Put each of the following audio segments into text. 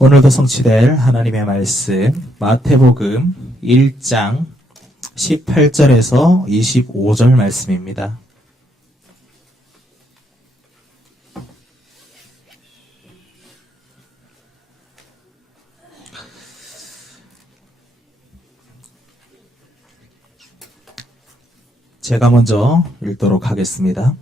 오늘도 성취될 하나님의 말씀 마태복음 1장 18절에서 25절 말씀입니다. 제가 먼저 읽도록 하겠습니다.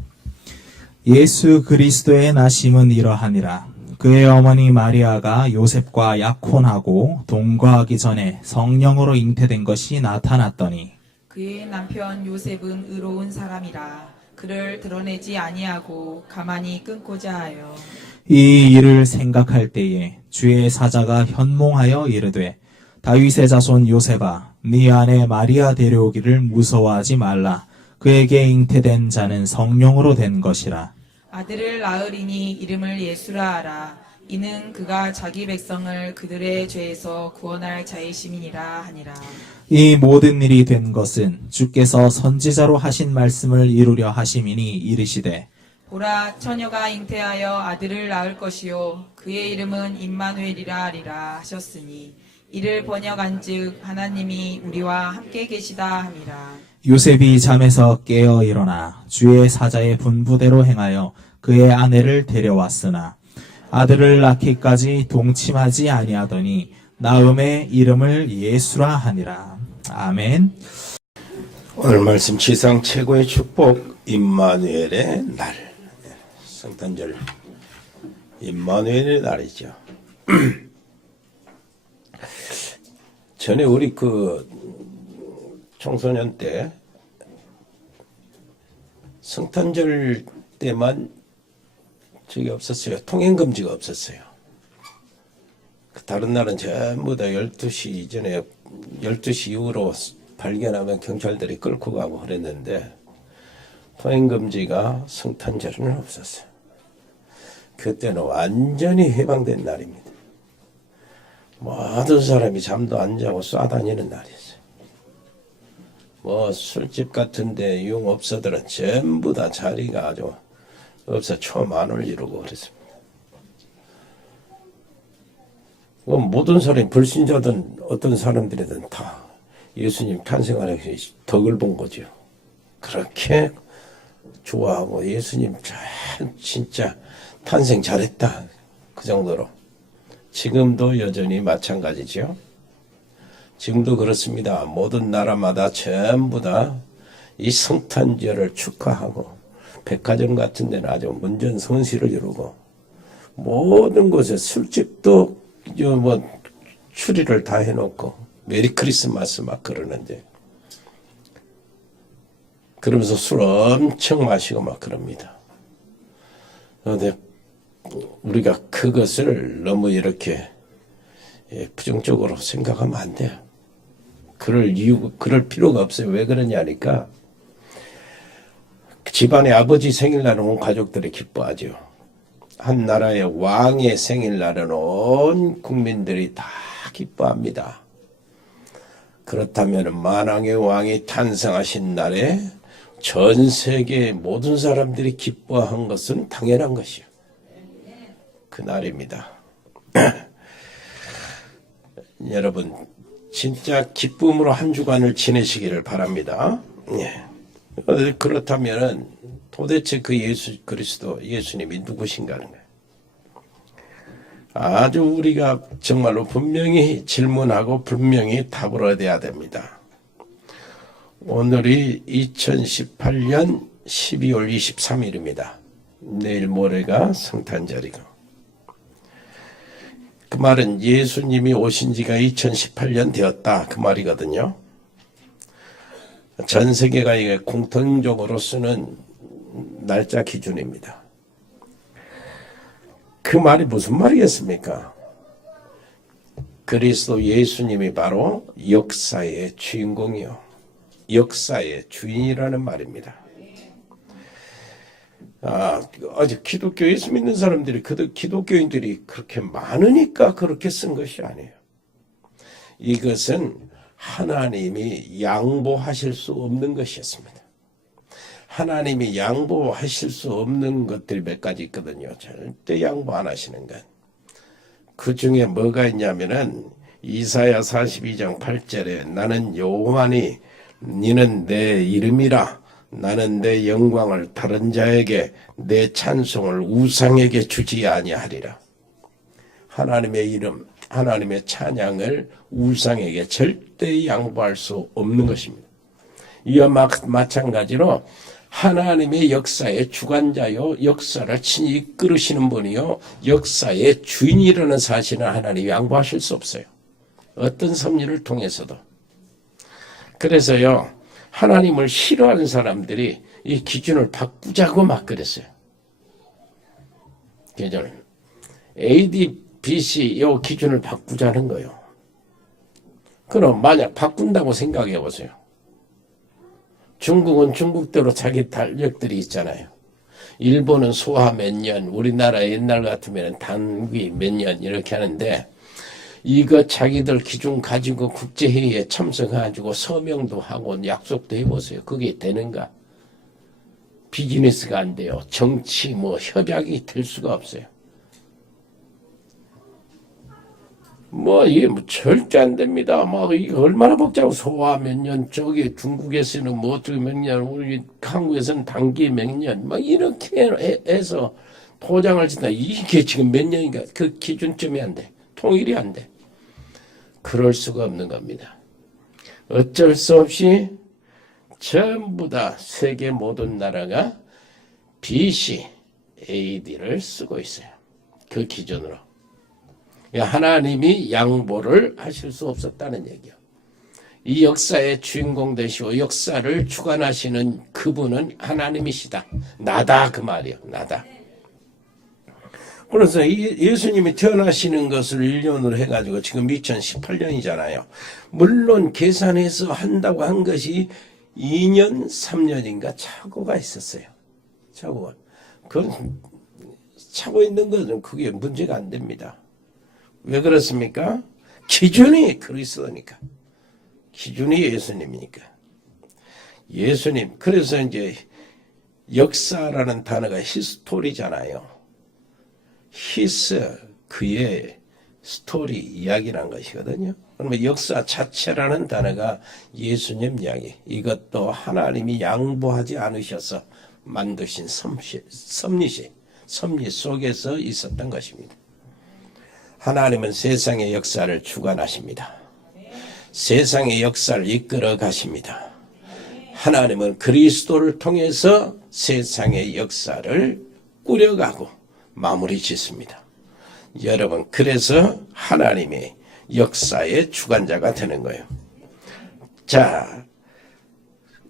예수 그리스도의 나심은 이러하니라. 그의 어머니 마리아가 요셉과 약혼하고 동거하기 전에 성령으로 잉태된 것이 나타났더니 그의 남편 요셉은 의로운 사람이라 그를 드러내지 아니하고 가만히 끊고자 하여 이 일을 생각할 때에 주의 사자가 현몽하여 이르되 다윗의 자손 요셉아 네 아내 마리아 데려오기를 무서워하지 말라. 그에게 잉태된 자는 성령으로 된 것이라. 아들을 낳으리니 이름을 예수라 하라. 이는 그가 자기 백성을 그들의 죄에서 구원할 자이심이니라 하니라. 이 모든 일이 된 것은 주께서 선지자로 하신 말씀을 이루려 하심이니 이르시되 보라, 처녀가 잉태하여 아들을 낳을 것이요 그의 이름은 임마누엘이라 하리라 하셨으니 이를 번역한즉 하나님이 우리와 함께 계시다 함이라. 요셉이 잠에서 깨어 일어나 주의 사자의 분부대로 행하여 그의 아내를 데려왔으나 아들을 낳기까지 동침하지 아니하더니 나음의 이름을 예수라 하니라. 아멘. 오늘 말씀 지상 최고의 축복 임마누엘의 날, 성탄절 임마누엘의 날이죠. 전에 우리 청소년 때 성탄절 때만 저기 없었어요. 통행금지가 없었어요. 다른 날은 전부 다 12시 이전에 12시 이후로 발견하면 경찰들이 끌고 가고 그랬는데 통행금지가 성탄절은 없었어요. 그때는 완전히 해방된 날입니다. 모든 사람이 잠도 안 자고 쏴다니는 날이었어요. 술집 같은데 용업소들은 전부 다 자리가 아주 없어 초만을 이루고 그랬습니다. 모든 사람이 불신자든 어떤 사람들이든 다 예수님 탄생하는 덕을 본 거죠. 그렇게 좋아하고 예수님 진짜 탄생 잘했다. 그 정도로. 지금도 여전히 마찬가지죠. 지금도 그렇습니다. 모든 나라마다 전부 다 이 성탄절을 축하하고 백화점 같은 데는 아주 문전성시를 이루고 모든 곳에 술집도 추리를 다 해놓고 메리 크리스마스 막 그러는데 그러면서 술 엄청 마시고 막 그럽니다. 그런데 우리가 그것을 너무 이렇게 부정적으로 생각하면 안 돼요. 그럴 필요가 없어요. 왜 그러냐니까 집안의 아버지 생일날은 온 가족들이 기뻐하죠. 한 나라의 왕의 생일날은 온 국민들이 다 기뻐합니다. 그렇다면 만왕의 왕이 탄생하신 날에 전 세계의 모든 사람들이 기뻐한 것은 당연한 것이요. 그 날입니다. 여러분 진짜 기쁨으로 한 주간을 지내시기를 바랍니다. 그렇다면 도대체 그 예수 그리스도 예수님이 누구신가는 거예요. 아주 우리가 정말로 분명히 질문하고 분명히 답을 얻어야 됩니다. 오늘이 2018년 12월 23일입니다. 내일 모레가 성탄절이고 그 말은 예수님이 오신 지가 2018년 되었다 그 말이거든요. 전 세계가 이게 공통적으로 쓰는 날짜 기준입니다. 그 말이 무슨 말이겠습니까? 그리스도 예수님이 바로 역사의 주인공이요. 역사의 주인이라는 말입니다. 아직 기독교 예수 믿는 사람들이 기독교인들이 그렇게 많으니까 그렇게 쓴 것이 아니에요. 이것은 하나님이 양보하실 수 없는 것이었습니다. 하나님이 양보하실 수 없는 것들이 몇 가지 있거든요. 절대 양보 안 하시는 것. 그 중에 뭐가 있냐면은 이사야 42장 8절에 나는 여호와니 너는 내 이름이라 나는 내 영광을 다른 자에게 내 찬송을 우상에게 주지 아니하리라. 하나님의 이름, 하나님의 찬양을 우상에게 절대 양보할 수 없는 것입니다. 이와 마찬가지로 하나님의 역사의 주관자요, 역사를 친히 이끌으시는 분이요, 역사의 주인이라는 사실은 하나님이 양보하실 수 없어요. 어떤 섭리를 통해서도. 그래서요, 하나님을 싫어하는 사람들이 이 기준을 바꾸자고 막 그랬어요. 기준을. AD, BC 이 기준을 바꾸자는 거예요. 그럼 만약 바꾼다고 생각해 보세요. 중국은 중국대로 자기 달력들이 있잖아요. 일본은 소화 몇 년, 우리나라 옛날 같으면 단기 몇 년 이렇게 하는데 이거 자기들 기준 가지고 국제회의에 참석해가지고 서명도 하고 약속도 해보세요. 그게 되는가? 비즈니스가 안 돼요. 정치 협약이 될 수가 없어요. 이게 절대 안 됩니다. 이게 얼마나 복잡하고 소화 몇 년, 저기 중국에서는 어떻게 몇 년, 우리 한국에서는 단기 몇 년, 이렇게 해서 포장을 짓다. 이게 지금 몇 년인가? 그 기준점이 안 돼. 통일이 안 돼. 그럴 수가 없는 겁니다. 어쩔 수 없이 전부 다 세계 모든 나라가 BC, AD를 쓰고 있어요. 그 기준으로. 하나님이 양보를 하실 수 없었다는 얘기요. 이 역사의 주인공 되시고 역사를 주관하시는 그분은 하나님이시다. 나다 그 말이요. 나다. 그래서 예수님이 태어나시는 것을 1년으로 해가지고 지금 2018년이잖아요. 물론 계산해서 한다고 한 것이 2년, 3년인가 착오가 있었어요. 착오가. 그건 차고 있는 것은 그게 문제가 안 됩니다. 왜 그렇습니까? 기준이 그리스도니까. 기준이 예수님이니까. 예수님. 그래서 이제 역사라는 단어가 히스토리잖아요. 히스, 그의 스토리, 이야기란 것이거든요. 그러면 역사 자체라는 단어가 예수님 이야기. 이것도 하나님이 양보하지 않으셔서 만드신 섭리 속에서 있었던 것입니다. 하나님은 세상의 역사를 주관하십니다. 세상의 역사를 이끌어 가십니다. 하나님은 그리스도를 통해서 세상의 역사를 꾸려가고 마무리 짓습니다. 여러분, 그래서 하나님이 역사의 주관자가 되는 거예요. 자,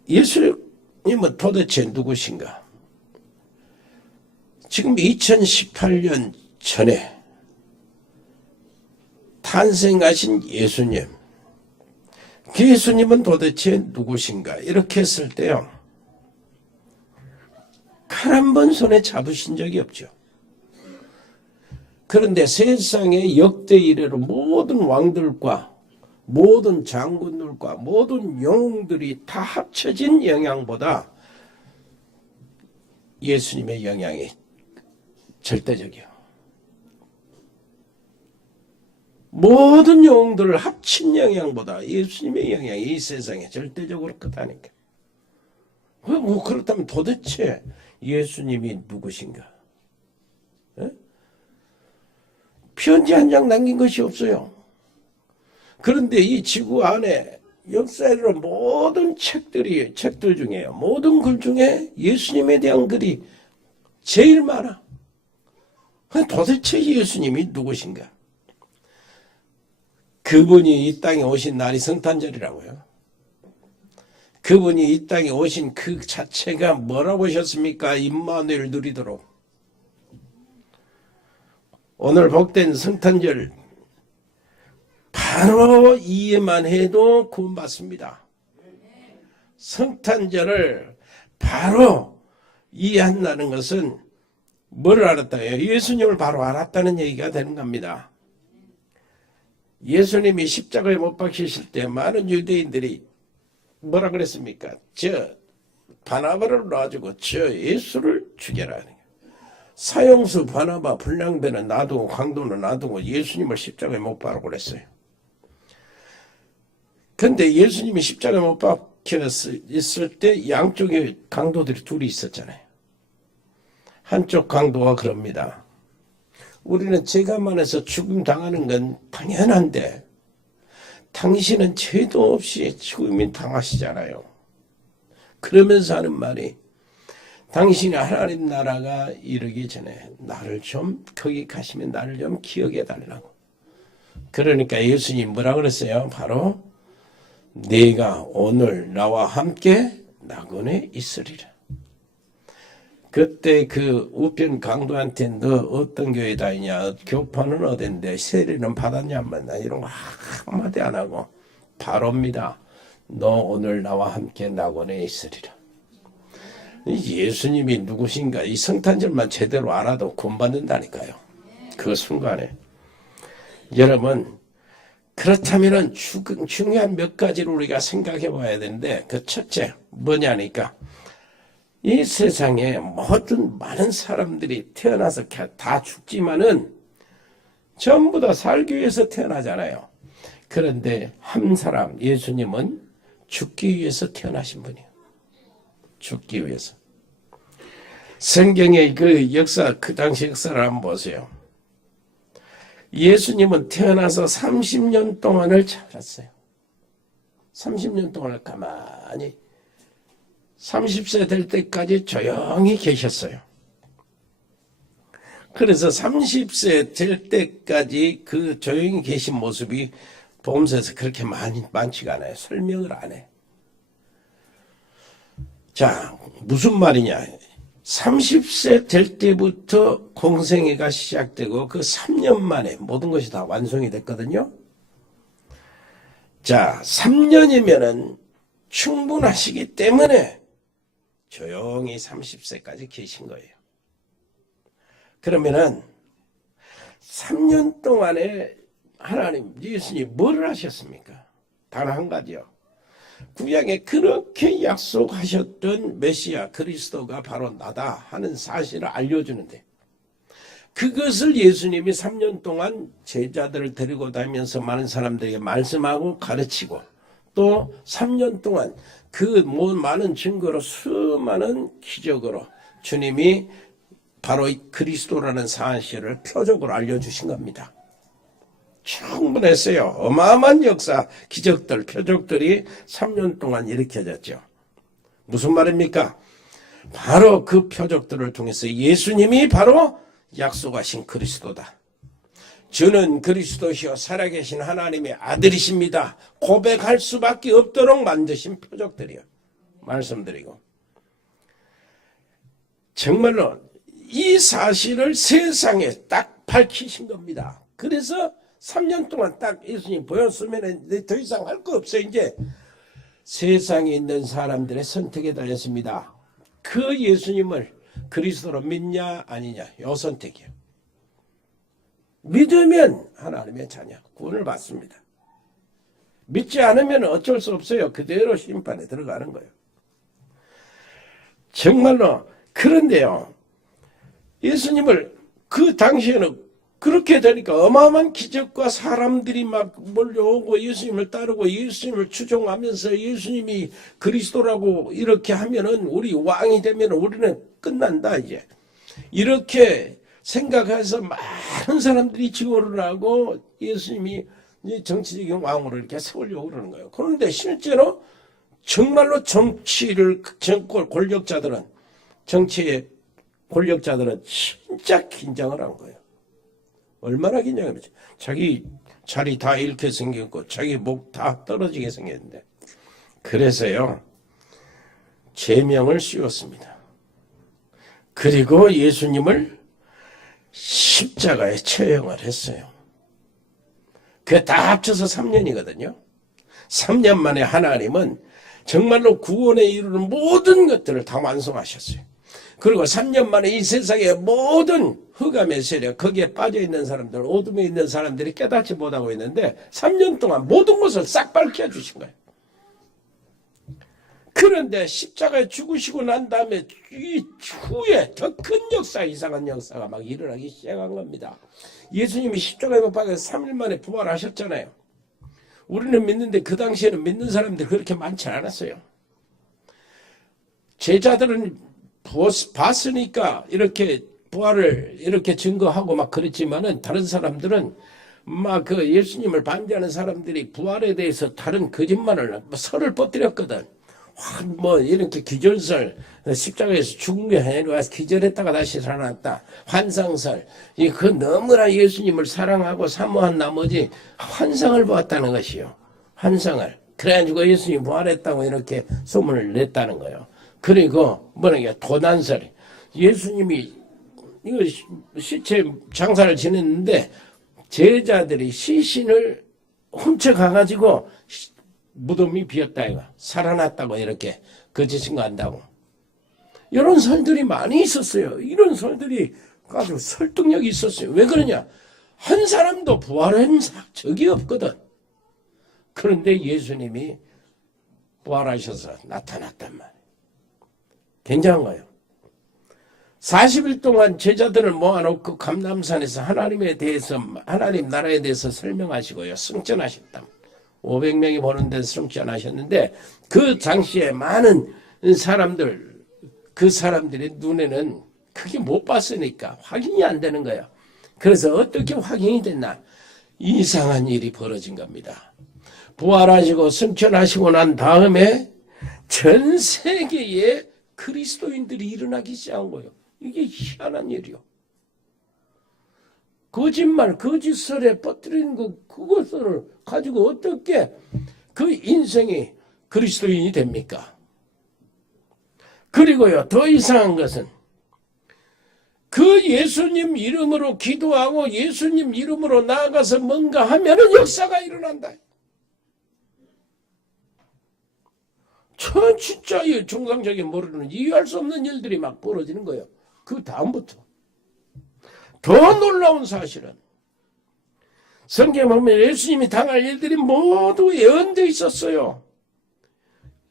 예수님은 도대체 누구신가? 지금 2018년 전에 탄생하신 예수님, 그 예수님은 도대체 누구신가? 이렇게 했을 때요, 칼 한 번 손에 잡으신 적이 없죠. 그런데 세상의 역대 이래로 모든 왕들과 모든 장군들과 모든 영웅들이 다 합쳐진 영향보다 예수님의 영향이 절대적이에요. 모든 영웅들을 합친 영향보다 예수님의 영향이 이 세상에 절대적으로 크다니까. 그렇다면 도대체 예수님이 누구신가? 에? 편지 한 장 남긴 것이 없어요. 그런데 이 지구 안에 역사의 모든 책들 중에요. 모든 글 중에 예수님에 대한 글이 제일 많아. 도대체 예수님이 누구신가? 그분이 이 땅에 오신 날이 성탄절이라고요. 그분이 이 땅에 오신 그 자체가 뭐라고 하셨습니까? 임마누엘 누리도록. 오늘 복된 성탄절 바로 이해만 해도 구원받습니다. 성탄절을 바로 이해한다는 것은 뭘 알았다요? 예수님을 바로 알았다는 얘기가 되는 겁니다. 예수님이 십자가에 못 박히실 때 많은 유대인들이 뭐라 그랬습니까? 바나바를 놔주고 저 예수를 죽여라. 사형수 바나바 불량배는 놔두고 강도는 놔두고 예수님을 십자가에 못 박으라고 그랬어요. 근데 예수님이 십자가에 못 박혔을 때 양쪽에 강도들이 둘이 있었잖아요. 한쪽 강도가 그럽니다. 우리는 죄가만해서 죽음 당하는 건 당연한데 당신은 죄도 없이 죽음이 당하시잖아요. 그러면서 하는 말이 당신이 하나님 나라가 이르기 전에 나를 좀 거기 가시면 나를 좀 기억해 달라고. 그러니까 예수님 뭐라 그랬어요? 바로 네가 오늘 나와 함께 낙원에 있으리라. 그때 그 우편 강도한테 너 어떤 교회 다니냐, 교파는 어딘데, 세례는 받았냐, 안 받냐, 이런 거 한마디 안 하고 바로입니다. 너 오늘 나와 함께 낙원에 있으리라. 예수님이 누구신가 이 성탄절만 제대로 알아도 구원받는다니까요. 그 순간에. 여러분, 그렇다면 중요한 몇 가지를 우리가 생각해 봐야 되는데, 그 첫째 뭐냐니까 이 세상에 모든 많은 사람들이 태어나서 다 죽지만은 전부 다 살기 위해서 태어나잖아요. 그런데 한 사람, 예수님은 죽기 위해서 태어나신 분이에요. 죽기 위해서. 성경의 그 역사, 그 당시 역사를 한번 보세요. 예수님은 태어나서 30년 동안을 살았어요. 30년 동안을 가만히 30세 될 때까지 조용히 계셨어요. 그래서 30세 될 때까지 그 조용히 계신 모습이 복음서에서 그렇게 많지가 않아요. 설명을 안 해. 자, 무슨 말이냐. 30세 될 때부터 공생애가 시작되고 그 3년 만에 모든 것이 다 완성이 됐거든요. 자, 3년이면은 충분하시기 때문에 조용히 30세까지 계신 거예요. 그러면은 3년 동안에 하나님, 예수님 뭐를 하셨습니까? 단 한 가지요. 구약에 그렇게 약속하셨던 메시아 그리스도가 바로 나다 하는 사실을 알려주는데, 그것을 예수님이 3년 동안 제자들을 데리고 다니면서 많은 사람들에게 말씀하고 가르치고, 또 3년 동안 그 많은 증거로, 수많은 기적으로 주님이 바로 그리스도라는 사실을 표적으로 알려주신 겁니다. 충분했어요. 어마어마한 역사, 기적들, 표적들이 3년 동안 일으켜졌죠. 무슨 말입니까? 바로 그 표적들을 통해서 예수님이 바로 약속하신 그리스도다. 주는 그리스도시요 살아계신 하나님의 아들이십니다. 고백할 수밖에 없도록 만드신 표적들이요. 말씀드리고. 정말로 이 사실을 세상에 딱 밝히신 겁니다. 그래서 3년 동안 딱 예수님 보였으면 더 이상 할 거 없어요. 이제 세상에 있는 사람들의 선택에 달렸습니다. 그 예수님을 그리스도로 믿냐 아니냐, 요 선택이에요. 믿으면 하나님의 자녀, 구원을 받습니다. 믿지 않으면 어쩔 수 없어요. 그대로 심판에 들어가는 거예요. 정말로. 그런데요, 예수님을 그 당시에는 그렇게 되니까 어마어마한 기적과 사람들이 막 몰려오고 예수님을 따르고 예수님을 추종하면서 예수님이 그리스도라고 이렇게 하면은 우리 왕이 되면 우리는 끝난다 이제. 이렇게 생각해서 많은 사람들이 증오를 하고 예수님이 정치적인 왕으로 이렇게 세우려고 그러는 거예요. 그런데 실제로 정말로 정치를, 권력자들은, 정치의 권력자들은 진짜 긴장을 한 거예요. 얼마나 긴장했지. 자기 자리 다 잃게 생겼고 자기 목 다 떨어지게 생겼는데. 그래서요, 제명을 씌웠습니다. 그리고 예수님을 십자가에 처형을 했어요. 그게 다 합쳐서 3년이거든요. 3년 만에 하나님은 정말로 구원에 이르는 모든 것들을 다 완성하셨어요. 그리고 3년 만에 이 세상의 모든 흑암의 세력, 거기에 빠져있는 사람들, 어둠에 있는 사람들이 깨닫지 못하고 있는데 3년 동안 모든 것을 싹 밝혀주신 거예요. 그런데 십자가에 죽으시고 난 다음에 이 후에 더 큰 역사, 이상한 역사가 막 일어나기 시작한 겁니다. 예수님이 십자가에 못 박혀서 3일 만에 부활하셨잖아요. 우리는 믿는데 그 당시에는 믿는 사람들이 그렇게 많지 않았어요. 제자들은 봤으니까 이렇게 부활을 이렇게 증거하고 막 그랬지만은 다른 사람들은 막 그 예수님을 반대하는 사람들이 부활에 대해서 다른 거짓말을 설을 뻗뜨렸거든. 뭐 이렇게 기절설, 십자가에서 죽은 게 아니라 기절했다가 다시 살아났다. 환상설, 그 너무나 예수님을 사랑하고 사모한 나머지 환상을 보았다는 것이요. 환상을. 그래가지고 예수님이 부활했다고 이렇게 소문을 냈다는 거예요. 그리고 뭐냐, 도난설. 예수님이 이거 시체 장사를 지냈는데 제자들이 시신을 훔쳐가가지고 무덤이 비었다 이거 살아났다고 이렇게 거짓 증거한다고. 이런 설들이 많이 있었어요. 이런 설들이 아주 설득력이 있었어요. 왜 그러냐? 한 사람도 부활한 적이 없거든. 그런데 예수님이 부활하셔서 나타났단 말이에요. 굉장한 거예요. 40일 동안 제자들을 모아놓고 감람산에서 하나님에 대해서, 하나님 나라에 대해서 설명하시고요. 승천하셨다. 500명이 보는 데서 승천하셨는데 그 당시에 많은 사람들, 그 사람들의 눈에는 크게 못 봤으니까 확인이 안 되는 거예요. 그래서 어떻게 확인이 됐나? 이상한 일이 벌어진 겁니다. 부활하시고 승천하시고 난 다음에 전 세계에 그리스도인들이 일어나기 시작한 거예요. 이게 희한한 일이요. 거짓말, 거짓설에 퍼뜨리는 그것을 가지고 어떻게 그 인생이 그리스도인이 됩니까? 그리고요, 더 이상한 것은 그 예수님 이름으로 기도하고 예수님 이름으로 나아가서 뭔가 하면은 역사가 일어난다. 진짜 이 정상적인 모르는 이해할 수 없는 일들이 막 벌어지는 거예요. 그 다음부터 더 놀라운 사실은 성경에 보면 예수님이 당할 일들이 모두 예언되어 있었어요.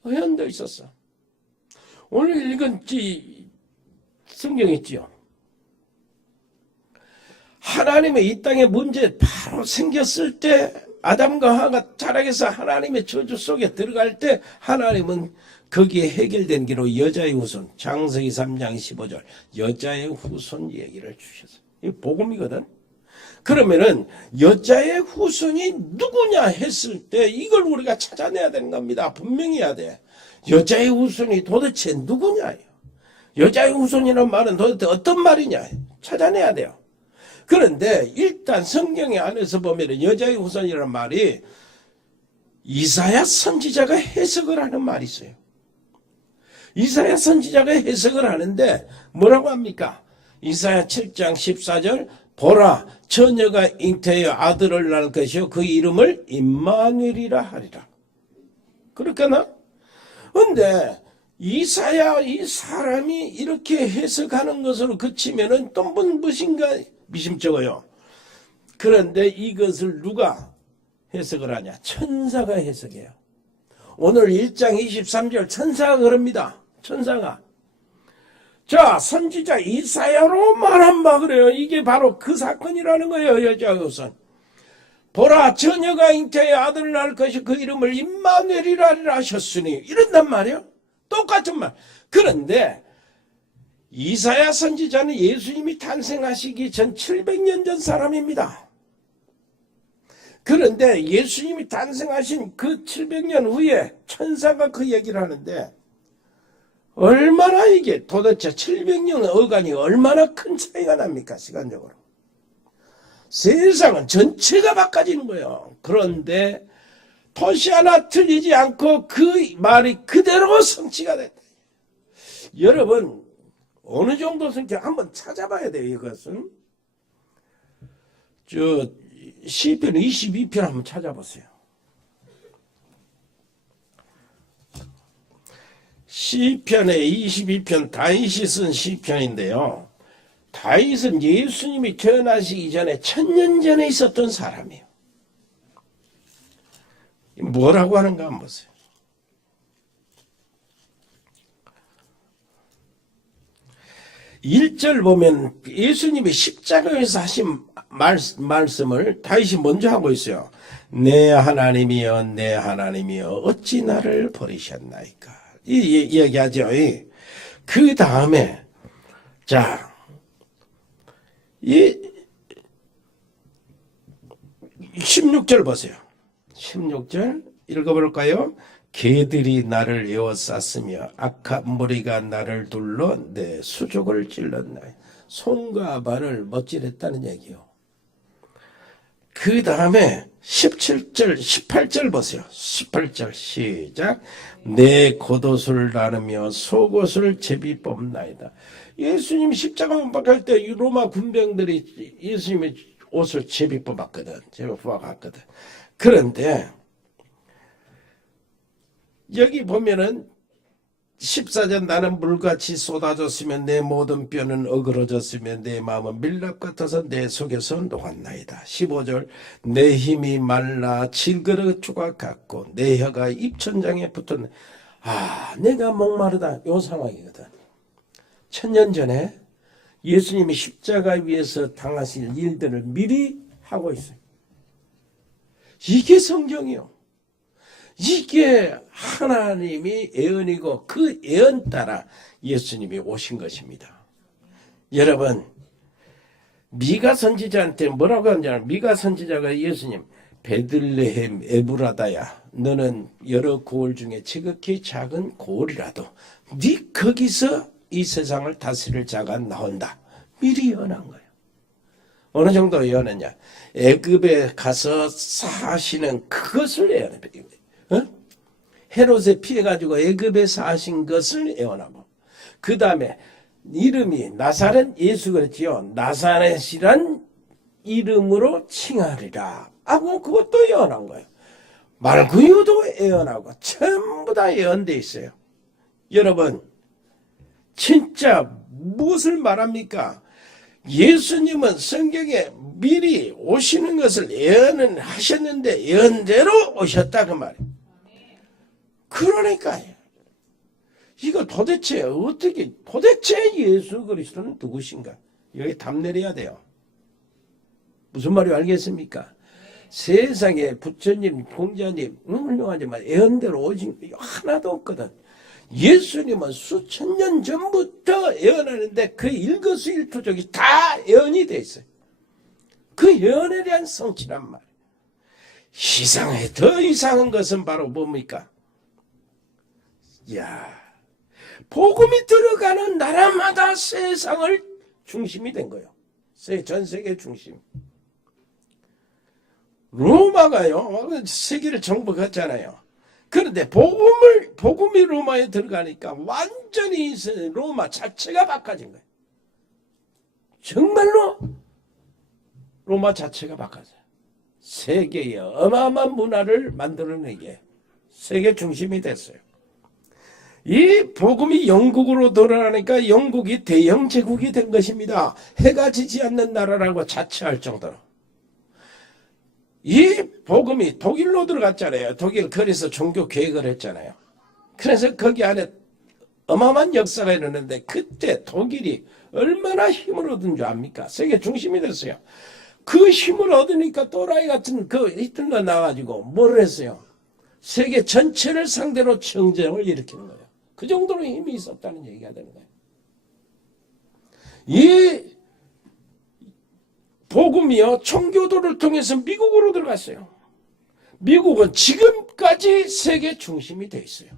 예언되어 있었어. 오늘 읽은 성경 있지요. 하나님의 이 땅에 문제 바로 생겼을 때 아담과 하와가 타락해서 하나님의 저주 속에 들어갈 때 하나님은 거기에 해결된 기로 여자의 후손, 창세기 3장 15절 여자의 후손 얘기를 주셨어요. 이 복음이거든. 그러면은 여자의 후손이 누구냐 했을 때 이걸 우리가 찾아내야 되는 겁니다. 분명히 해야 돼. 여자의 후손이 도대체 누구냐? 여자의 후손이라는 말은 도대체 어떤 말이냐? 찾아내야 돼요. 그런데 일단 성경의 안에서 보면 여자의 후손이라는 말이 이사야 선지자가 해석을 하는 말이 있어요. 이사야 선지자가 해석을 하는데 뭐라고 합니까? 이사야 7장 14절 보라 처녀가 잉태하여 아들을 낳을 것이요 그 이름을 임마누엘이라 하리라. 그렇게나? 근데 이사야 이 사람이 이렇게 해석하는 것으로 그치면은 또 무엇인가 미심쩍어요. 그런데 이것을 누가 해석을 하냐? 천사가 해석해요. 오늘 1장 23절 천사가 그럽니다. 천사가. 자, 선지자 이사야로 말한 바 그래요. 이게 바로 그 사건이라는 거예요. 여자의 후손. 보라 처녀가 잉태하여 아들을 낳을 것이 그 이름을 임마누엘이라 하셨으니 이런단 말이에요. 똑같은 말. 그런데 이사야 선지자는 예수님이 탄생하시기 전 700년 전 사람입니다. 그런데 예수님이 탄생하신 그 700년 후에 천사가 그 얘기를 하는데 얼마나 이게 도대체 700년 어간이 얼마나 큰 차이가 납니까? 시간적으로. 세상은 전체가 바꿔지는 거예요. 그런데 토시 하나 틀리지 않고 그 말이 그대로 성취가 됐다. 여러분 어느 정도 성취 한번 찾아봐야 돼요. 이것은 시편 22편 한번 찾아보세요. 시편의 22편 다윗이 쓴 시편인데요. 다윗은 예수님이 태어나시기 전에 1000년 전에 있었던 사람이에요. 뭐라고 하는가 한번 보세요. 1절 보면 예수님이 십자가에서 하신 말씀을 다윗이 먼저 하고 있어요. 내 하나님이여 내 하나님이여 어찌 나를 버리셨나이까. 이 이야기하죠. 그 다음에 자, 이 16절 보세요. 16절 읽어볼까요? 개들이 나를 에워쌌으며 악한 무리가 나를 둘러 내 수족을 찔렀나요. 손과 발을 못질했다는 얘기요. 그 다음에 17절 18절 보세요. 18절 시작. 내 겉옷을 나누며 속옷을 제비 뽑나이다. 예수님 십자가 못 박을 때 로마 군병들이 예수님의 옷을 제비 뽑았거든. 제비 뽑아갔거든. 그런데 여기 보면은 14절 나는 물같이 쏟아졌으면 내 모든 뼈는 어그러졌으면 내 마음은 밀랍 같아서 내 속에서 녹았나이다. 15절 내 힘이 말라 질그릇 조각 같고 내 혀가 입천장에 붙었네. 내가 목마르다. 요 상황이거든. 1000년 전에 예수님이 십자가 위에서 당하실 일들을 미리 하고 있어요. 이게 성경이요. 이게 하나님이 예언이고 그 예언 따라 예수님이 오신 것입니다. 여러분, 미가 선지자한테 뭐라고 하냐? 미가 선지자가 예수님 베들레헴 에브라다야 너는 여러 고을 중에 지극히 작은 고을이라도 네 거기서 이 세상을 다스릴 자가 나온다. 미리 예언한 거예요. 어느 정도 예언했냐? 애굽에 가서 사시는 그것을 예언해요. 헤롯에 피해가지고 애굽에 사신 것을 예언하고 그 다음에 이름이 나사렛 예수 그랬지요. 나사렛이란 이름으로 칭하리라 하고 그것도 예언한 거예요. 말구유도 예언하고 전부 다 예언되어 있어요. 여러분 진짜 무엇을 말합니까? 예수님은 성경에 미리 오시는 것을 예언은 하셨는데 예언대로 오셨다 그 말이에요. 그러니까 이거 도대체 예수 그리스도는 누구신가? 여기 답 내려야 돼요. 무슨 말인지 알겠습니까? 세상에 부처님, 공자님 훌륭하지만 예언대로 오신 게 하나도 없거든. 예수님은 수천 년 전부터 예언하는데 그 일거수일투족이 다 예언이 돼 있어요. 그 예언에 대한 성취란 말이에요. 이상해. 더 이상한 것은 바로 뭡니까? 복음이 들어가는 나라마다 세상을 중심이 된 거예요. 전 세계 중심. 로마가요, 세계를 정복했잖아요. 그런데 복음이 로마에 들어가니까 완전히 로마 자체가 바꿔진 거예요. 정말로 로마 자체가 바꿔져요. 세계의 어마어마한 문화를 만들어내게 세계 중심이 됐어요. 이 복음이 영국으로 들어가니까 영국이 대영 제국이 된 것입니다. 해가 지지 않는 나라라고 자처할 정도로. 이 복음이 독일로 들어갔잖아요. 독일 거리에서 종교 개혁을 했잖아요. 그래서 거기 안에 어마어마한 역사가 일어났는데 그때 독일이 얼마나 힘을 얻은 줄 압니까? 세계 중심이 됐어요. 그 힘을 얻으니까 또라이 같은 그 히틀러 나와가지고 뭘 했어요? 세계 전체를 상대로 정쟁을 일으키는 거예요. 그 정도로 힘이 있었다는 얘기가 되는 거예요. 이 복음이요, 청교도를 통해서 미국으로 들어갔어요. 미국은 지금까지 세계 중심이 돼 있어요.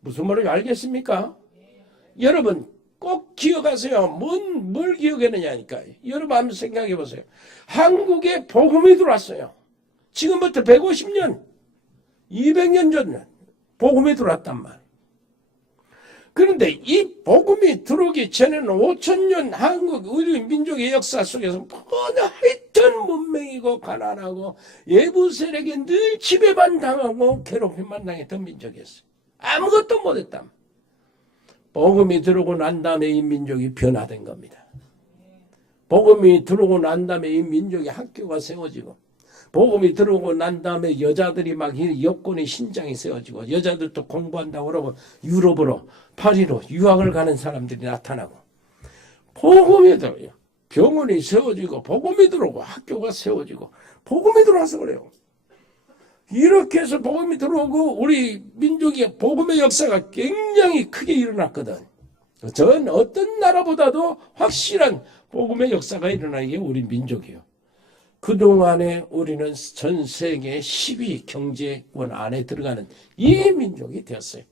무슨 말인지 알겠습니까? 여러분 꼭 기억하세요. 뭘 기억했느냐니까. 여러분 한번 생각해 보세요. 한국에 복음이 들어왔어요. 지금부터 150년, 200년 전 복음이 들어왔단 말이에요. 그런데 이 복음이 들어오기 전에는 5,000년 한국 우리 민족의 역사 속에서 하여튼 문명이고 가난하고 외부 세력에 늘 지배만 당하고 괴롭힘만 당했던 민족이었어요. 아무것도 못했다. 복음이 들어오고 난 다음에 이 민족이 변화된 겁니다. 복음이 들어오고 난 다음에 이 민족의 학교가 세워지고 복음이 들어오고 난 다음에 여자들이 막 여권이 신장이 세워지고 여자들도 공부한다고 그러고 유럽으로 파리로 유학을 가는 사람들이 나타나고 복음이 들어요. 병원이 세워지고 복음이 들어오고 학교가 세워지고 복음이 들어와서 그래요. 이렇게 해서 복음이 들어오고 우리 민족의 복음의 역사가 굉장히 크게 일어났거든. 전 어떤 나라보다도 확실한 복음의 역사가 일어난 게 우리 민족이에요. 그동안에 우리는 전 세계 10위 경제권 안에 들어가는 이 민족이 되었어요.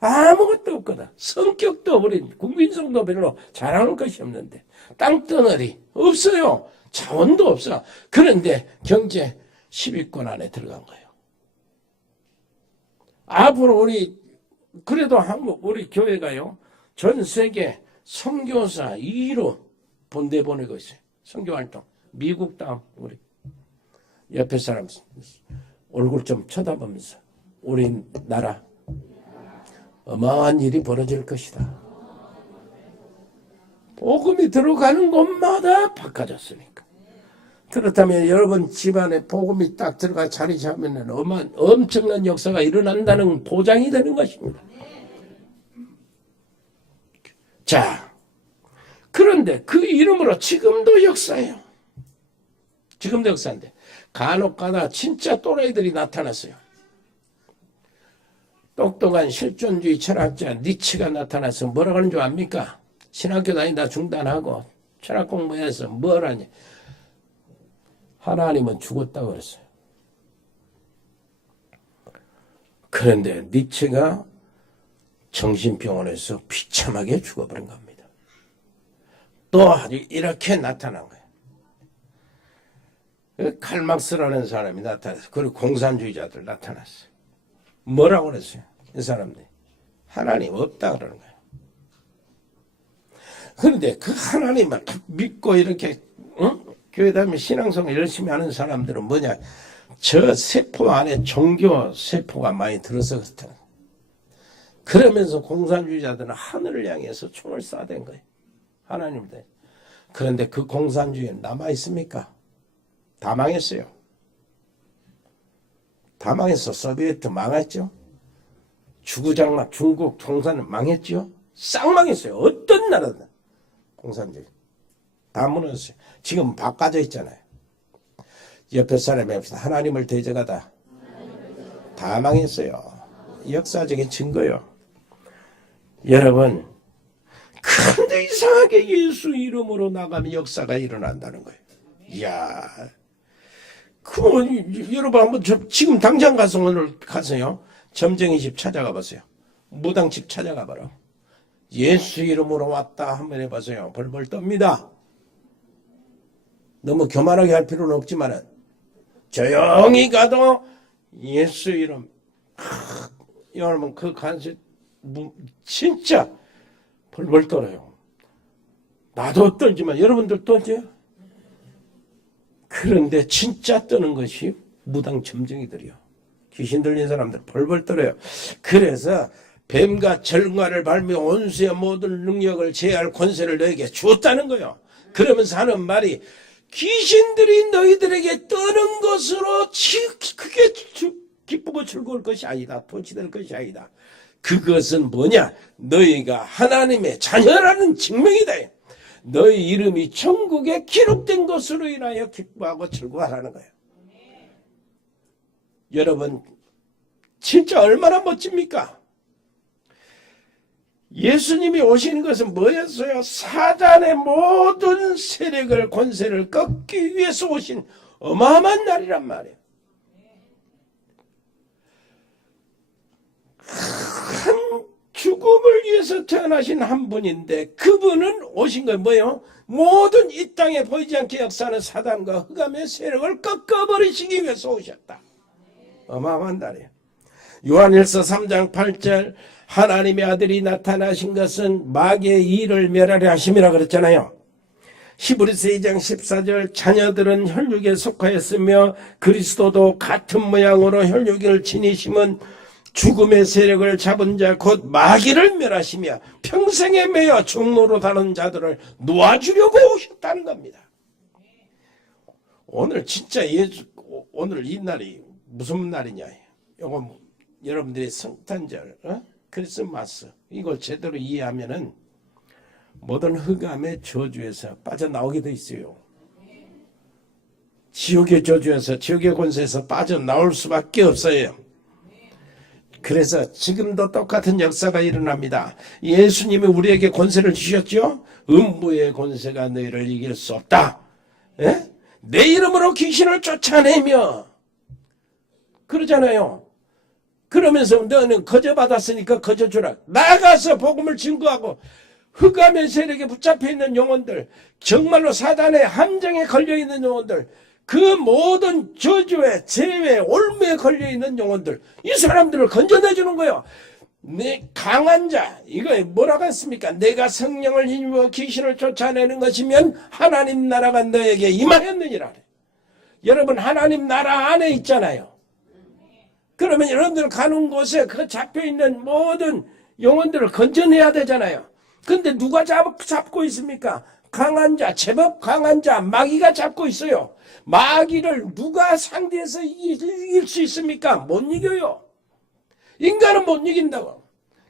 아무것도 없거든. 성격도 우리 국민성도 별로 자랑할 것이 없는데 땅덩어리 없어요. 자원도 없어. 그런데 경제 10위권 안에 들어간 거예요. 앞으로 우리 그래도 한국 우리 교회가요. 전 세계 선교사 2위로 본대 보내고 있어요. 선교활동. 미국 다음 우리 옆에 사람 얼굴 좀 쳐다보면서 우리나라 어마어마한 일이 벌어질 것이다. 복음이 들어가는 곳마다 바꿔졌으니까. 그렇다면 여러분 집안에 복음이 딱 들어가 자리 잡으면 엄청난 역사가 일어난다는 보장이 되는 것입니다. 자, 그런데 그 이름으로 지금도 역사예요. 지금도 역사인데 간혹 가다 진짜 또라이들이 나타났어요. 똑똑한 실존주의 철학자 니츠가 나타나서 뭐라고 하는 줄 압니까? 신학교 다니다 중단하고 철학 공부해서 뭘 하냐. 하나님은 죽었다고 그랬어요. 그런데 니츠가 정신병원에서 비참하게 죽어버린 겁니다. 또 이렇게 나타난 거예요. 칼막스라는 사람이 나타났어요. 그리고 공산주의자들 나타났어요. 뭐라고 그랬어요? 이 사람들이 하나님 없다 그러는 거예요. 그런데 그 하나님을 믿고 이렇게 교회 다니면 신앙생활 열심히 하는 사람들은 뭐냐? 저 세포 안에 종교 세포가 많이 들어서 그렇다. 그러면서 공산주의자들은 하늘을 향해서 총을 쏴댄 거예요. 하나님들. 그런데 그 공산주의는 남아있습니까? 다 망했어요. 다 망했어. 소비에트 망했죠. 주구장창 중국 공산은 망했죠. 싹 망했어요. 어떤 나라든 공산주의 다 무너졌어요. 지금 바꿔져 있잖아요. 옆에 사람이 하나님을 대적하다 다 망했어요. 역사적인 증거요. 여러분, 근데 이상하게 예수 이름으로 나가면 역사가 일어난다는 거예요. 이야, 여러분 한번 지금 당장 가서 오늘 가서요. 점쟁이 집 찾아가 보세요. 무당 집 찾아가 봐라. 예수 이름으로 왔다 한번 해보세요. 벌벌 떱니다. 너무 교만하게 할 필요는 없지만은 조용히 가도 예수 이름 여러분 그 간식 진짜 벌벌 떨어요. 나도 떨지만 여러분들 떨죠? 그런데 진짜 떠는 것이 무당 점쟁이들이요. 귀신 들린 사람들 벌벌 떨어요. 그래서 뱀과 절과를 밟으며 원수의 모든 능력을 제할 권세를 너에게 주었다는 거예요. 그러면서 하는 말이 귀신들이 너희들에게 떠는 것으로 크게 기쁘고 즐거울 것이 아니다. 통치될 것이 아니다. 그것은 뭐냐? 너희가 하나님의 자녀라는 증명이다. 너희 이름이 천국에 기록된 것으로 인하여 기뻐하고 즐거워하라는 거예요. 여러분 진짜 얼마나 멋집니까? 예수님이 오시는 것은 뭐였어요? 사단의 모든 세력을 권세를 꺾기 위해서 오신 어마어마한 날이란 말이에요. 한 죽음을 위해서 태어나신 한 분인데 그분은 오신 건 뭐예요? 모든 이 땅에 보이지 않게 역사하는 사단과 흑암의 세력을 꺾어버리시기 위해서 오셨다. 어마어마한 날이에요. 요한일서 3장 8절 하나님의 아들이 나타나신 것은 마귀의 일을 멸하려 하심이라 그랬잖아요. 히브리서 2장 14절 자녀들은 혈육에 속하였으며 그리스도도 같은 모양으로 혈육을 지니심은 죽음의 세력을 잡은 자 곧 마귀를 멸하시며 평생에 매여 종로로 다른 자들을 놓아주려고 오셨다는 겁니다. 오늘 진짜 오늘 이 날이 무슨 날이냐? 요거 여러분들의 성탄절, 크리스마스 이걸 제대로 이해하면은 모든 흑암의 저주에서 빠져나오게 돼 있어요. 지옥의 저주에서, 지옥의 권세에서 빠져나올 수밖에 없어요. 그래서 지금도 똑같은 역사가 일어납니다. 예수님이 우리에게 권세를 주셨죠? 음부의 권세가 너희를 이길 수 없다. 에? 내 이름으로 귀신을 쫓아내며 그러잖아요. 그러면서 너는 거저 받았으니까 거저 주라. 나가서 복음을 증거하고 흑암의 세력에 붙잡혀 있는 영혼들, 정말로 사단의 함정에 걸려 있는 영혼들, 그 모든 저주에, 죄에, 올무에 걸려 있는 영혼들, 이 사람들을 건져내주는 거예요. 내 강한 자, 이거 뭐라고 했습니까? 내가 성령을 힘입어 귀신을 쫓아내는 것이면 하나님 나라가 너에게 임하였느니라. 여러분 하나님 나라 안에 있잖아요. 그러면 여러분들 가는 곳에 그 잡혀있는 모든 영혼들을 건져내야 되잖아요. 근데 누가 잡고 있습니까? 강한 자, 제법 강한 자, 마귀가 잡고 있어요. 마귀를 누가 상대해서 이길 수 있습니까? 못 이겨요. 인간은 못 이긴다고.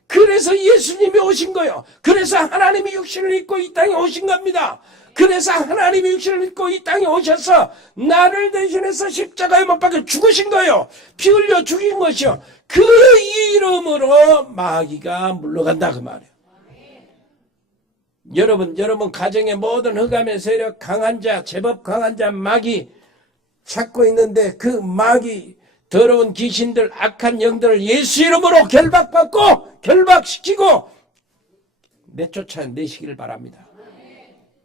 그래서 예수님이 오신 거예요. 그래서 하나님이 육신을 입고 이 땅에 오신 겁니다. 그래서 하나님이 육신을 입고 이 땅에 오셔서 나를 대신해서 십자가에 못 박혀 죽으신 거예요. 피 흘려 죽인 것이요. 그 이름으로 마귀가 물러간다 그 말이에요. 여러분 가정의 모든 흑암의 세력, 강한 자, 제법 강한 자, 마귀 찾고 있는데 그 마귀, 더러운 귀신들, 악한 영들을 예수 이름으로 결박받고 결박시키고 내쫓아내시길 바랍니다.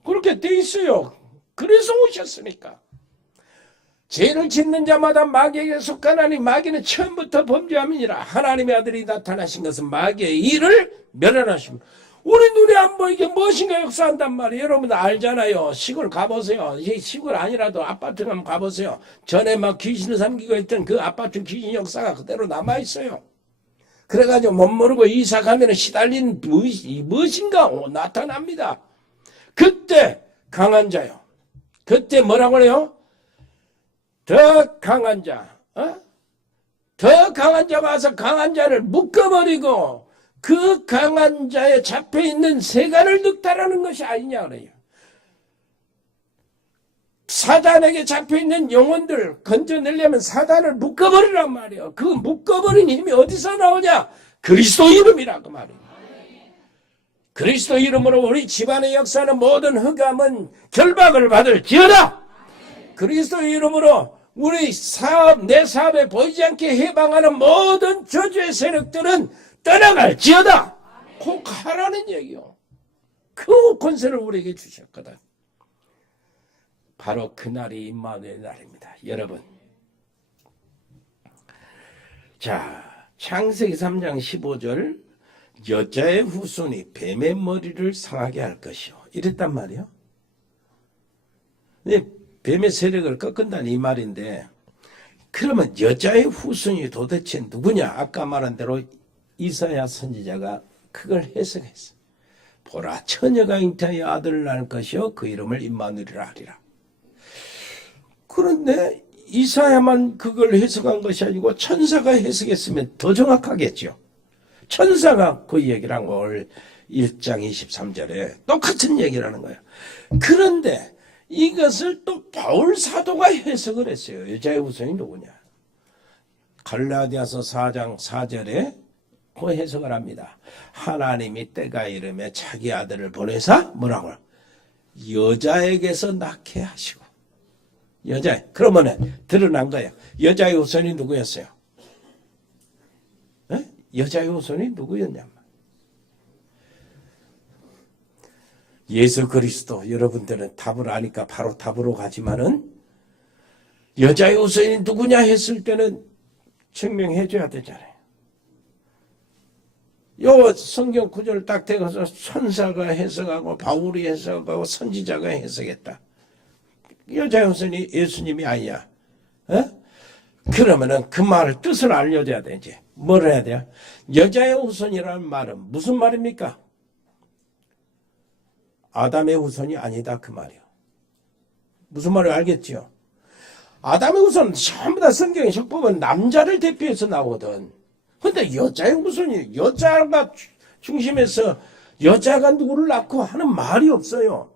그렇게 돼 있어요. 그래서 오셨으니까. 죄를 짓는 자마다 마귀에게 속하나니 마귀는 처음부터 범죄함이니라. 하나님의 아들이 나타나신 것은 마귀의 일을 멸하십니다. 우리 눈에 안 보이게 무엇인가 역사한단 말이에요. 여러분들 알잖아요. 시골 가보세요. 시골 아니라도 아파트 가면 가보세요. 전에 막 귀신을 삼기고 했던 그 아파트 귀신 역사가 그대로 남아있어요. 그래가지고 못 모르고 이사 가면 시달린 무엇인가 나타납니다. 그때 강한 자요. 그때 뭐라고 그래요? 더 강한 자. 더 강한 자가 와서 강한 자를 묶어버리고 그 강한 자에 잡혀있는 세간을 늑다라는 것이 아니냐 그래요. 사단에게 잡혀있는 영혼들 건져내려면 사단을 묶어버리란 말이에요. 그 묶어버린 힘이 어디서 나오냐? 그리스도 이름이라고 말이에요. 그리스도 이름으로 우리 집안의 역사는 모든 흑암은 결박을 받을지어다. 그리스도 이름으로 우리 사업, 내 사업에 보이지 않게 해방하는 모든 저주의 세력들은 떠나갈지어다. 꼭 하라는 얘기요. 그 권세를 우리에게 주셨거든. 바로 그날이 임마누엘 날입니다. 여러분. 자, 창세기 3장 15절 여자의 후손이 뱀의 머리를 상하게 할 것이요. 이랬단 말이요. 뱀의 세력을 꺾은다는 이 말인데 그러면 여자의 후손이 도대체 누구냐? 아까 말한 대로 이사야 선지자가 그걸 해석했어. 보라 처녀가 잉태하여 아들을 낳을 것이요 그 이름을 임마누엘이라 하리라. 그런데 이사야만 그걸 해석한 것이 아니고 천사가 해석했으면 더 정확하겠죠. 천사가 그 얘기를 한 걸 1장 23절에 똑같은 얘기를 하는 거예요. 그런데 이것을 또 바울 사도가 해석을 했어요. 여자의 후손이 누구냐? 갈라디아서 4장 4절에 그 해석을 합니다. 하나님이 때가 이르매 자기 아들을 보내사 뭐라고? 여자에게서 낳게 하시고. 여자. 그러면 드러난 거예요. 여자의 후손이 누구였어요? 에? 여자의 후손이 누구였냐? 예수 그리스도. 여러분들은 답을 아니까 바로 답으로 가지만은 여자의 후손이 누구냐 했을 때는 증명해 줘야 되잖아요. 요 성경 구절 딱 대가서 천사가 해석하고 바울이 해석하고 선지자가 해석했다. 여자의 후손이 예수님이 아니야. 그러면은 그 말을 뜻을 알려줘야 돼. 이제 뭘 해야 돼요? 여자의 후손이라는 말은 무슨 말입니까? 아담의 후손이 아니다 그 말이요. 무슨 말을 알겠죠? 아담의 후손 전부 다 성경의 혁법은 남자를 대표해서 나오거든. 근데 여자의 후손이 여자가 중심에서 여자가 누구를 낳고 하는 말이 없어요.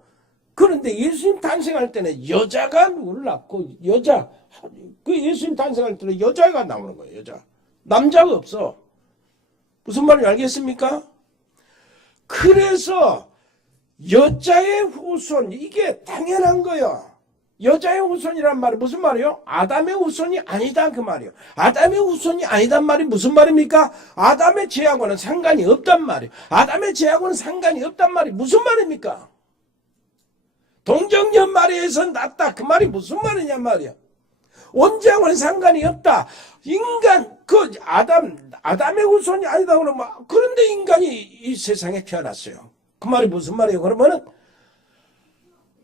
그런데 예수님 탄생할 때는 여자가 누구를 낳고 그 예수님 탄생할 때는 여자가 나오는 거예요. 여자. 남자가 없어. 무슨 말인지 알겠습니까? 그래서 여자의 후손 이게 당연한 거예요. 여자의 후손이란 말이 무슨 말이에요? 아담의 후손이 아니다 그 말이에요. 아담의 후손이 아니단 말이 무슨 말입니까? 아담의 죄하고는 상관이 없단 말이에요. 아담의 죄하고는 상관이 없단 말이 무슨 말입니까? 동정녀 말에서 낫다 그 말이 무슨 말이냐 말이야. 원죄하고는 상관이 없다. 인간 그 아담의 후손이 아니다 그러면 그런데 인간이 이 세상에 태어났어요. 그 말이 무슨 말이에요? 그러면은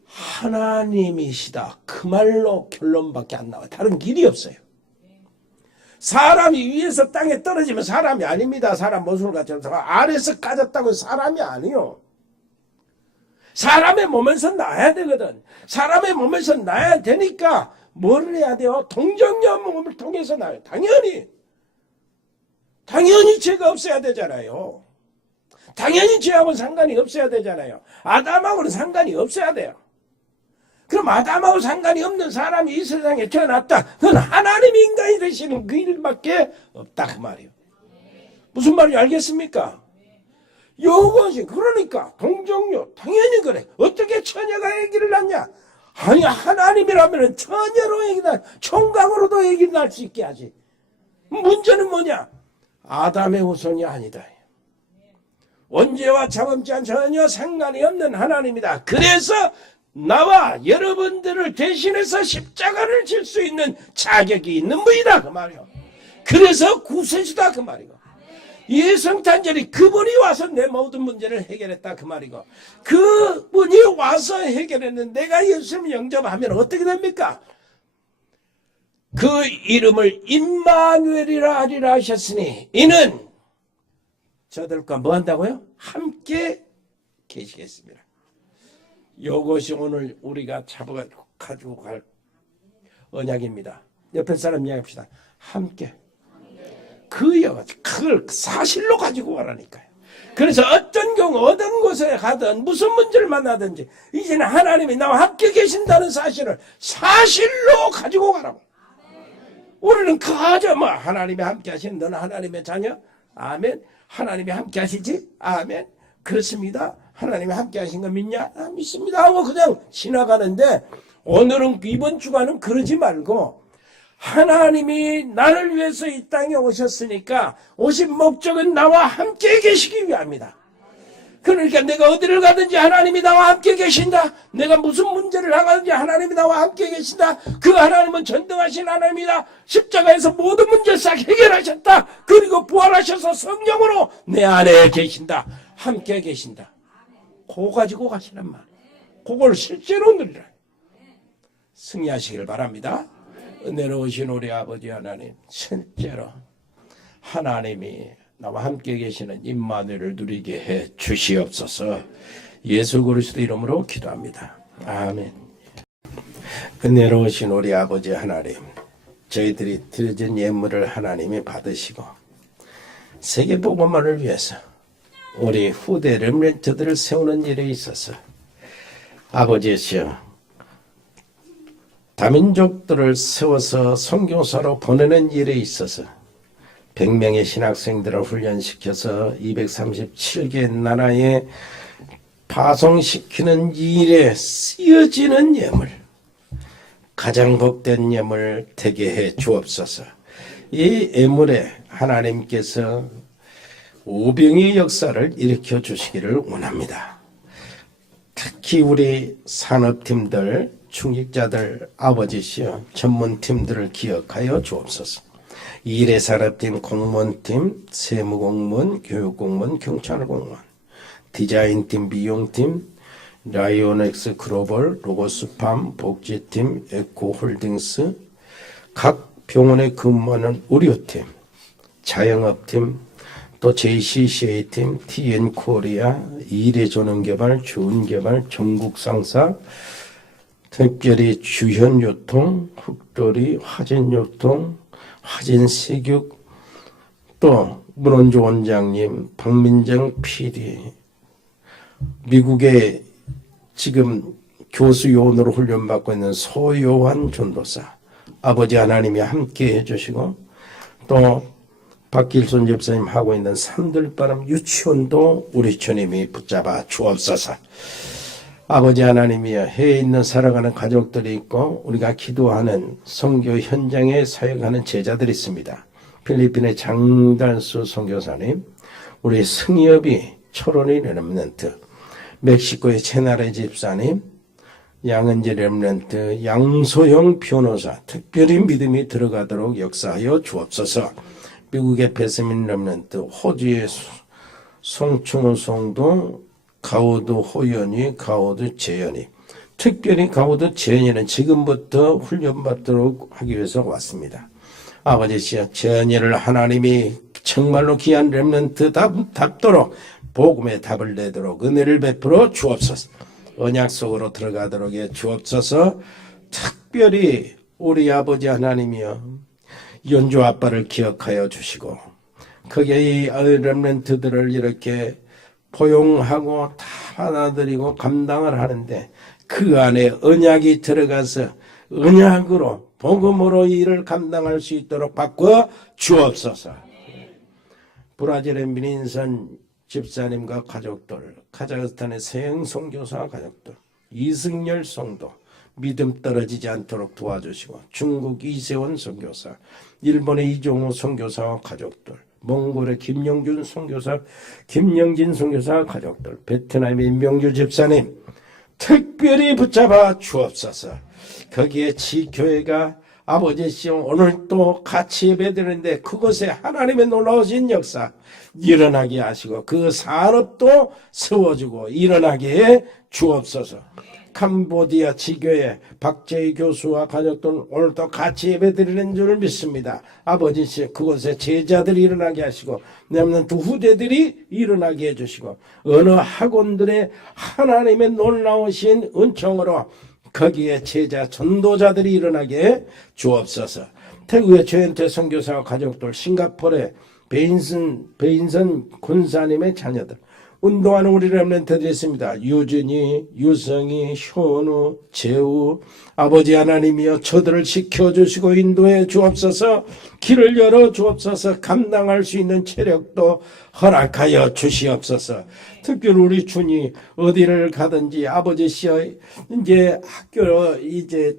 하나님이시다. 그 말로 결론밖에 안 나와요. 다른 길이 없어요. 사람이 위에서 땅에 떨어지면 사람이 아닙니다. 사람 모습을 갖춰서 아래에서 까졌다고 사람이 아니요. 사람의 몸에서 나야 되거든. 사람의 몸에서 나야 되니까 뭘 해야 돼요? 동정녀 몸을 통해서 나요. 당연히 죄가 없어야 되잖아요. 당연히 죄하고는 상관이 없어야 되잖아요. 아담하고는 상관이 없어야 돼요. 그럼 아담하고 상관이 없는 사람이 이 세상에 태어났다. 그건 하나님이 인간이 되시는 그 일밖에 없다 그 말이에요. 무슨 말인지 알겠습니까? 요것이 그러니까 동정녀 당연히 그래. 어떻게 처녀가 아기를 낳냐? 아니 하나님이라면 처녀로 아기 낳 총각으로도 아기를 낳을 수 있게 하지. 문제는 뭐냐? 아담의 후손이 아니다. 원죄와 자범죄와 전혀 상관이 없는 하나님이다. 그래서 나와 여러분들을 대신해서 십자가를 질 수 있는 자격이 있는 분이다 그 말이요. 그래서 구세주다 그 말이고. 예성탄절이 그분이 와서 내 모든 문제를 해결했다 그 말이고. 그분이 와서 해결했는데 내가 예수님을 영접하면 어떻게 됩니까? 그 이름을 임마누엘이라 하리라 하셨으니 이는 저들과 뭐 한다고요? 함께 계시겠습니다. 이것이 오늘 우리가 가지고 갈 언약입니다. 옆에 사람 이야기합시다. 함께. 그걸 사실로 가지고 가라니까요. 그래서 어떤 경우 어떤 곳에 가든 무슨 문제를 만나든지 이제는 하나님이 나와 함께 계신다는 사실을 사실로 가지고 가라고. 우리는 그저 하나님이 함께 하시는 너는 하나님의 자녀? 아멘. 하나님이 함께 하시지? 아멘. 그렇습니다. 하나님이 함께 하신 거 믿냐? 믿습니다 하고 그냥 지나가는데 오늘은 이번 주간은 그러지 말고 하나님이 나를 위해서 이 땅에 오셨으니까 오신 목적은 나와 함께 계시기 위함이다. 그러니까 내가 어디를 가든지 하나님이 나와 함께 계신다. 내가 무슨 문제를 당하든지 하나님이 나와 함께 계신다. 그 하나님은 전능하신 하나님이다. 십자가에서 모든 문제를 싹 해결하셨다. 그리고 부활하셔서 성령으로 내 안에 계신다. 함께 계신다. 그거 가지고 가시란 말. 그걸 실제로 누리라. 승리하시길 바랍니다. 은혜로우신 우리 아버지 하나님, 실제로 하나님이 나와 함께 계시는 임마누엘을 누리게 해 주시옵소서. 예수 그리스도 이름으로 기도합니다. 아멘. 은혜로우신 우리 아버지 하나님, 저희들이 드려진 예물을 하나님이 받으시고 세계 복음화를 위해서 우리 후대 렘넌트들을 세우는 일에 있어서 아버지시여 다민족들을 세워서 선교사로 보내는 일에 있어서 100명의 신학생들을 훈련시켜서 237개 나라에 파송시키는 일에 쓰여지는 예물, 가장 복된 예물 되게 해 주옵소서. 이 예물에 하나님께서 오병의 역사를 일으켜 주시기를 원합니다. 특히 우리 산업팀들, 중직자들 아버지시여 전문팀들을 기억하여 주옵소서. 일회산업팀, 공무원팀, 세무공무원, 교육공무원, 경찰공무원, 디자인팀, 미용팀, 라이온엑스 글로벌, 로고스팜, 복지팀, 에코홀딩스, 각 병원에 근무하는 의료팀, 자영업팀, 또 JCCA팀, TN코리아, 일회조능개발, 주은개발, 전국상사, 특별히 주현유통, 흑돌이, 화진유통, 화진세육, 또 문원주 원장님, 박민정 PD, 미국에 지금 교수 요원으로 훈련받고 있는 소요한 전도사, 아버지 하나님이 함께 해주시고, 또 박길손 집사님 하고 있는 산들바람 유치원도 우리 주님이 붙잡아 주옵소서. 아버지 하나님이여, 해외에 있는 살아가는 가족들이 있고 우리가 기도하는 선교 현장에 사역하는 제자들이 있습니다. 필리핀의 장달수 선교사님, 우리 승엽이 철원이 렘넌트, 멕시코의 채나레 집사님, 양은지 렘넌트, 양소영 변호사, 특별히 믿음이 들어가도록 역사하여 주옵소서. 미국의 베스민 렘넌트, 호주의 송충호 성도, 가우드 호연이, 가우드 재현이, 특별히 가우드 재현이는 지금부터 훈련받도록 하기 위해서 왔습니다. 아버지시여, 재현이를 하나님이 정말로 귀한 렘넌트 답도록 복음의 답을 내도록 은혜를 베풀어 주옵소서. 언약 속으로 들어가도록 해 주옵소서. 특별히 우리 아버지 하나님이여, 연주 아빠를 기억하여 주시고 거기에 이 렘넌트들을 이렇게 포용하고 다 받아들이고 감당을 하는데 그 안에 언약이 들어가서 언약으로 복음으로 일을 감당할 수 있도록 바꿔 주옵소서. 브라질의 민인선 집사님과 가족들, 카자흐스탄의 서영 선교사 가족들, 이승열 성도 믿음 떨어지지 않도록 도와주시고, 중국 이세원 선교사, 일본의 이종호 선교사와 가족들, 몽골의 김영준 선교사, 김영진 선교사 가족들, 베트남의 임명주 집사님 특별히 붙잡아 주옵소서. 거기에 지교회가 아버지시여, 오늘 또 같이 예배드리는데 그곳에 하나님의 놀라우신 역사 일어나게 하시고 그 산업도 세워주고 일어나게 해 주옵소서. 캄보디아 지교회 박재희 교수와 가족들 오늘도 같이 예배드리는 줄 믿습니다. 아버지시, 그곳에 제자들이 일어나게 하시고 렘넌트 후대들이 일어나게 해주시고 어느 학원들의 하나님의 놀라우신 은총으로 거기에 제자 전도자들이 일어나게 주옵소서. 태국의 최현태 선교사와 가족들, 싱가포르의 베인선 군사님의 자녀들, 운동하는 우리 렘넌트들이 있습니다. 유진이, 유성이, 현우, 재우, 아버지 하나님이여, 저들을 지켜주시고 인도해 주옵소서. 길을 열어 주옵소서. 감당할 수 있는 체력도 허락하여 주시옵소서. 특별히 우리 준이 어디를 가든지 아버지시여, 이제 학교 이제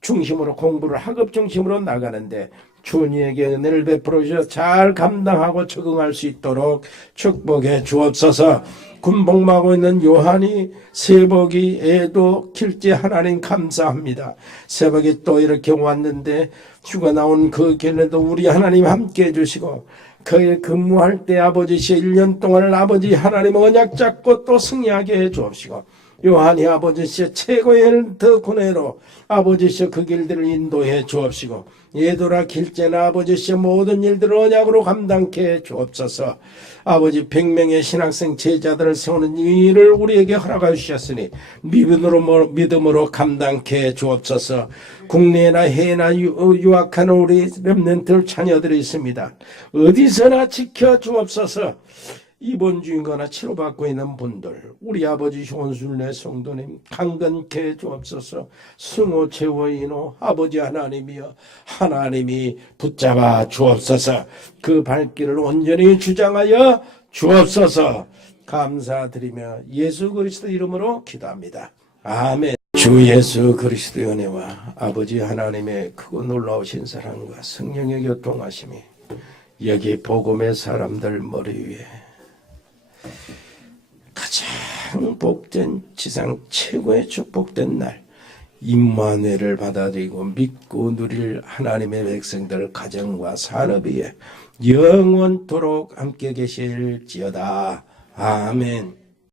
중심으로 공부를 학업 중심으로 나가는데 준이에게 은혜를 베풀어 주셔서 잘 감당하고 적응할 수 있도록 축복해 주옵소서. 군복무하고 있는 요한이, 세복이, 애도 길지 하나님 감사합니다. 새벽에 또 이렇게 왔는데 휴가 나온 그 길에도 우리 하나님 함께 해주시고 그에 근무할 때 아버지시 1년 동안을 아버지 하나님 언약 잡고 또 승리하게 해 주옵시고, 요한이 아버지시 최고의 헬트 군회로 아버지시 그 길들을 인도해 주옵시고, 예도라 길제나 아버지시 모든 일들을 언약으로 감당케 해 주옵소서. 아버지 100명의 신학생 제자들을 세우는 이 일을 우리에게 허락하여 주셨으니 믿음으로 감당케 해 주옵소서. 국내나 해외나 유학하는 우리 렘넌트 자녀들이 있습니다. 어디서나 지켜 주옵소서. 입원 중이거나 치료받고 있는 분들, 우리 아버지 효원순례 성도님 강건케 해 주옵소서. 승호 최호인호 아버지 하나님이여, 하나님이 붙잡아 주옵소서. 그 발길을 온전히 주장하여 주옵소서. 감사드리며 예수 그리스도 이름으로 기도합니다. 아멘. 주 예수 그리스도의 은혜와 아버지 하나님의 크고 놀라우신 사랑과 성령의 교통하심이 여기 복음의 사람들 머리 위에 가장 복된 지상 최고의 축복된 날 임마누엘을 받아들이고 믿고 누릴 하나님의 백성들 가정과 산업 위에 영원토록 함께 계실지어다. 아멘.